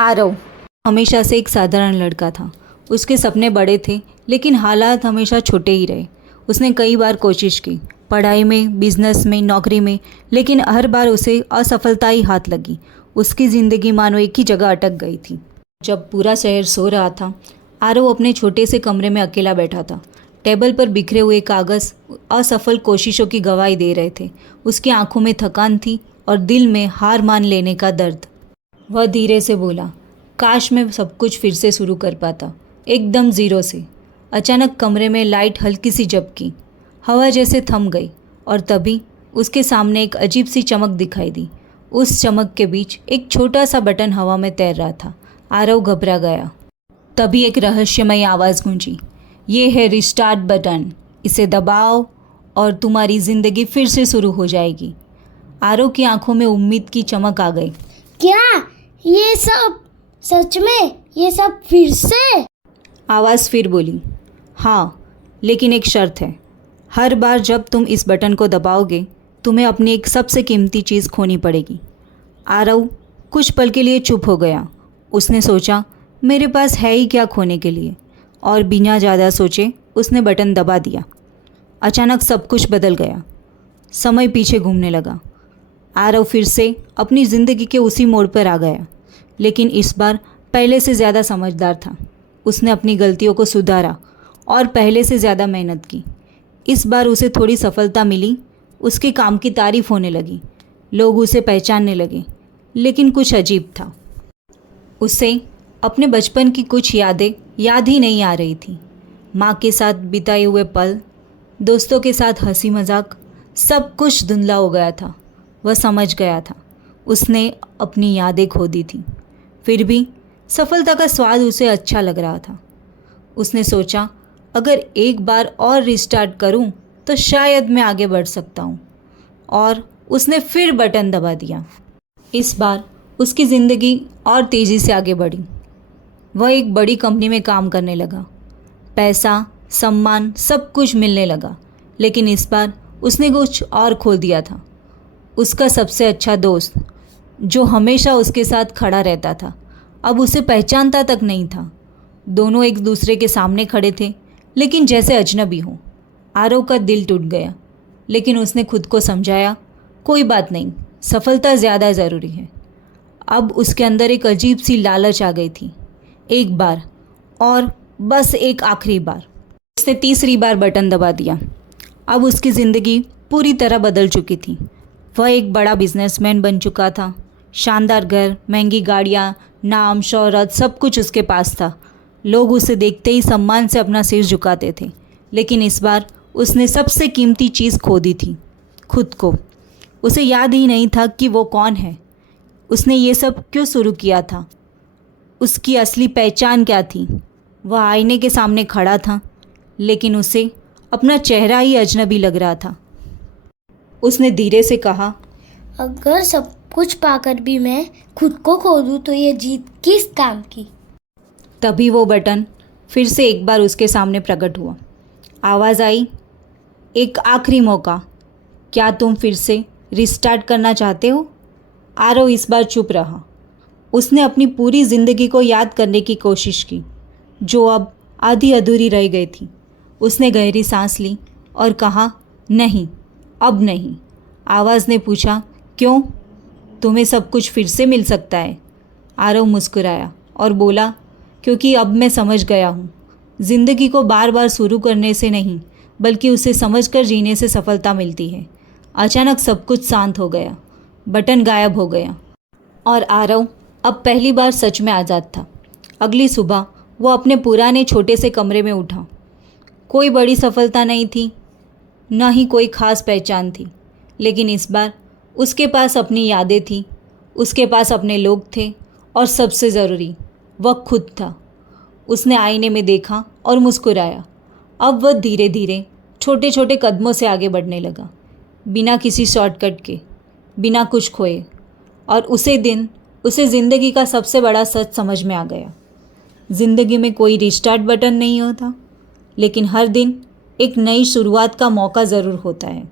आरव हमेशा से एक साधारण लड़का था। उसके सपने बड़े थे, लेकिन हालात हमेशा छोटे ही रहे। उसने कई बार कोशिश की, पढ़ाई में, बिजनेस में, नौकरी में, लेकिन हर बार उसे असफलता ही हाथ लगी। उसकी ज़िंदगी मानो एक ही जगह अटक गई थी। जब पूरा शहर सो रहा था, आरव अपने छोटे से कमरे में अकेला बैठा था। टेबल पर बिखरे हुए कागज़ असफल कोशिशों की गवाही दे रहे थे। उसकी आंखों में थकान थी और दिल में हार मान लेने का दर्द। वह धीरे से बोला, काश मैं सब कुछ फिर से शुरू कर पाता, एकदम ज़ीरो से। अचानक कमरे में लाइट हल्की सी झपकी, हवा जैसे थम गई और तभी उसके सामने एक अजीब सी चमक दिखाई दी। उस चमक के बीच एक छोटा सा बटन हवा में तैर रहा था। आरव घबरा गया। तभी एक रहस्यमयी आवाज़ गूंजी, ये है रिस्टार्ट बटन, इसे दबाओ और तुम्हारी ज़िंदगी फिर से शुरू हो जाएगी। आरव की आंखों में उम्मीद की चमक आ गई। क्या ये सब सच में, ये सब फिर से? आवाज़ फिर बोली, हाँ, लेकिन एक शर्त है। हर बार जब तुम इस बटन को दबाओगे, तुम्हें अपनी एक सबसे कीमती चीज़ खोनी पड़ेगी। आरव कुछ पल के लिए चुप हो गया। उसने सोचा, मेरे पास है ही क्या खोने के लिए, और बिना ज़्यादा सोचे उसने बटन दबा दिया। अचानक सब कुछ बदल गया। समय पीछे घूमने लगा। आरव फिर से अपनी ज़िंदगी के उसी मोड़ पर आ गया, लेकिन इस बार पहले से ज़्यादा समझदार था। उसने अपनी गलतियों को सुधारा और पहले से ज़्यादा मेहनत की। इस बार उसे थोड़ी सफलता मिली। उसके काम की तारीफ होने लगी, लोग उसे पहचानने लगे। लेकिन कुछ अजीब था। उसे अपने बचपन की कुछ यादें याद ही नहीं आ रही थी। माँ के साथ बिताए हुए पल, दोस्तों के साथ हंसी मजाक, सब कुछ धुंधला हो गया था। वह समझ गया था उसने अपनी यादें खो दी थी। फिर भी सफलता का स्वाद उसे अच्छा लग रहा था। उसने सोचा, अगर एक बार और रिस्टार्ट करूं, तो शायद मैं आगे बढ़ सकता हूं। और उसने फिर बटन दबा दिया। इस बार उसकी ज़िंदगी और तेज़ी से आगे बढ़ी। वह एक बड़ी कंपनी में काम करने लगा। पैसा, सम्मान, सब कुछ मिलने लगा। लेकिन इस बार उसने कुछ और खो दिया था। उसका सबसे अच्छा दोस्त, जो हमेशा उसके साथ खड़ा रहता था, अब उसे पहचानता तक नहीं था। दोनों एक दूसरे के सामने खड़े थे, लेकिन जैसे अजनबी हो। आरव का दिल टूट गया, लेकिन उसने खुद को समझाया, कोई बात नहीं, सफलता ज़्यादा ज़रूरी है। अब उसके अंदर एक अजीब सी लालच आ गई थी। एक बार और, बस एक आखिरी बार। उसने तीसरी बार बटन दबा दिया। अब उसकी ज़िंदगी पूरी तरह बदल चुकी थी। वह एक बड़ा बिजनेसमैन बन चुका था। शानदार घर, महंगी गाड़ियाँ, नाम, शोहरत, सब कुछ उसके पास था। लोग उसे देखते ही सम्मान से अपना सिर झुकाते थे। लेकिन इस बार उसने सबसे कीमती चीज़ खो दी थी, खुद को। उसे याद ही नहीं था कि वो कौन है, उसने ये सब क्यों शुरू किया था, उसकी असली पहचान क्या थी। वह आईने के सामने खड़ा था, लेकिन उसे अपना चेहरा ही अजनबी लग रहा था। उसने धीरे से कहा, अगर सब कुछ पाकर भी मैं खुद को खो दूं, तो ये जीत किस काम की? तभी वो बटन फिर से एक बार उसके सामने प्रकट हुआ। आवाज़ आई, एक आखिरी मौका, क्या तुम फिर से रिस्टार्ट करना चाहते हो? आरव इस बार चुप रहा। उसने अपनी पूरी ज़िंदगी को याद करने की कोशिश की, जो अब आधी अधूरी रह गई थी। उसने गहरी सांस ली और कहा, नहीं, अब नहीं। आवाज़ ने पूछा, क्यों? तुम्हें सब कुछ फिर से मिल सकता है। आरव मुस्कुराया और बोला, क्योंकि अब मैं समझ गया हूँ, ज़िंदगी को बार बार शुरू करने से नहीं, बल्कि उसे समझकर जीने से सफलता मिलती है। अचानक सब कुछ शांत हो गया। बटन गायब हो गया और आरव अब पहली बार सच में आज़ाद था। अगली सुबह वो अपने पुराने छोटे से कमरे में उठा। कोई बड़ी सफलता नहीं थी, न ही कोई ख़ास पहचान थी, लेकिन इस बार उसके पास अपनी यादें थी, उसके पास अपने लोग थे, और सबसे ज़रूरी, वह खुद था। उसने आईने में देखा और मुस्कुराया। अब वह धीरे धीरे छोटे छोटे कदमों से आगे बढ़ने लगा, बिना किसी शॉर्टकट के, बिना कुछ खोए। और उसे ज़िंदगी का सबसे बड़ा सच समझ में आ गया। ज़िंदगी में कोई रिस्टार्ट बटन नहीं होता, लेकिन हर दिन एक नई शुरुआत का मौका ज़रूर होता है।